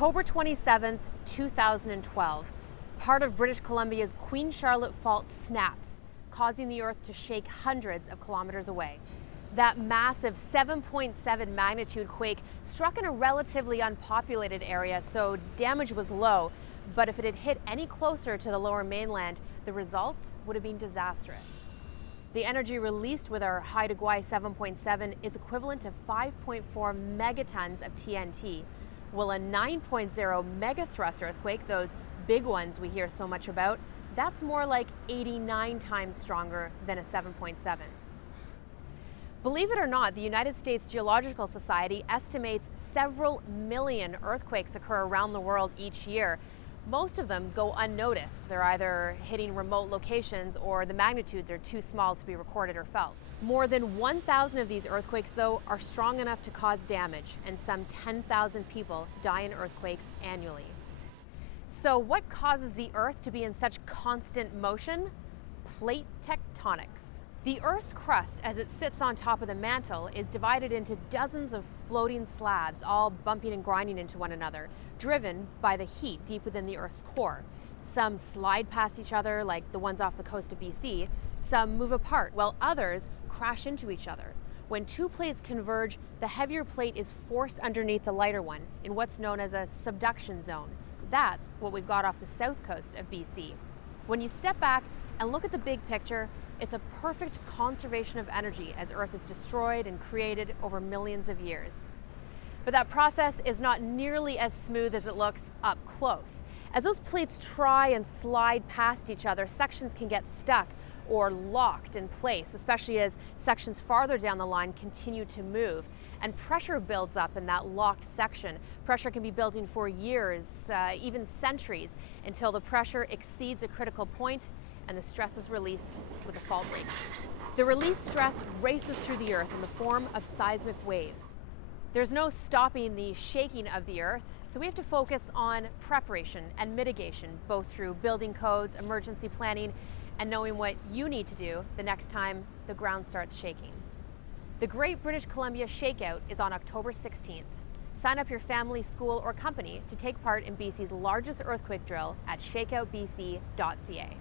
October 27th, 2012, part of British Columbia's Queen Charlotte Fault snaps, causing the Earth to shake hundreds of kilometers away. That massive 7.7 magnitude quake struck in a relatively unpopulated area, so damage was low, but if it had hit any closer to the lower mainland, the results would have been disastrous. The energy released with our Haida-Gwaii 7.7 is equivalent to 5.4 megatons of TNT, while a 9.0 megathrust earthquake, those big ones we hear so much about, that's more like 89 times stronger than a 7.7. Believe it or not, the United States Geological Society estimates several million earthquakes occur around the world each year. Most of them go unnoticed. They're either hitting remote locations or the magnitudes are too small to be recorded or felt. More than 1,000 of these earthquakes, though, are strong enough to cause damage, and some 10,000 people die in earthquakes annually. So what causes the Earth to be in such constant motion? Plate tectonics. The Earth's crust, as it sits on top of the mantle, is divided into dozens of floating slabs, all bumping and grinding into one another, driven by the heat deep within the Earth's core. Some slide past each other, like the ones off the coast of BC. Some move apart, while others crash into each other. When two plates converge, the heavier plate is forced underneath the lighter one in what's known as a subduction zone. That's what we've got off the south coast of BC. When you step back and look at the big picture, it's a perfect conservation of energy as Earth is destroyed and created over millions of years. But that process is not nearly as smooth as it looks up close. As those plates try and slide past each other, sections can get stuck or locked in place, especially as sections farther down the line continue to move. And pressure builds up in that locked section. Pressure can be building for years, even centuries, until the pressure exceeds a critical point and the stress is released with a fault break. The released stress races through the Earth in the form of seismic waves. There's no stopping the shaking of the Earth, so we have to focus on preparation and mitigation, both through building codes, emergency planning, and knowing what you need to do the next time the ground starts shaking. The Great British Columbia Shakeout is on October 16th. Sign up your family, school, or company to take part in BC's largest earthquake drill at shakeoutbc.ca.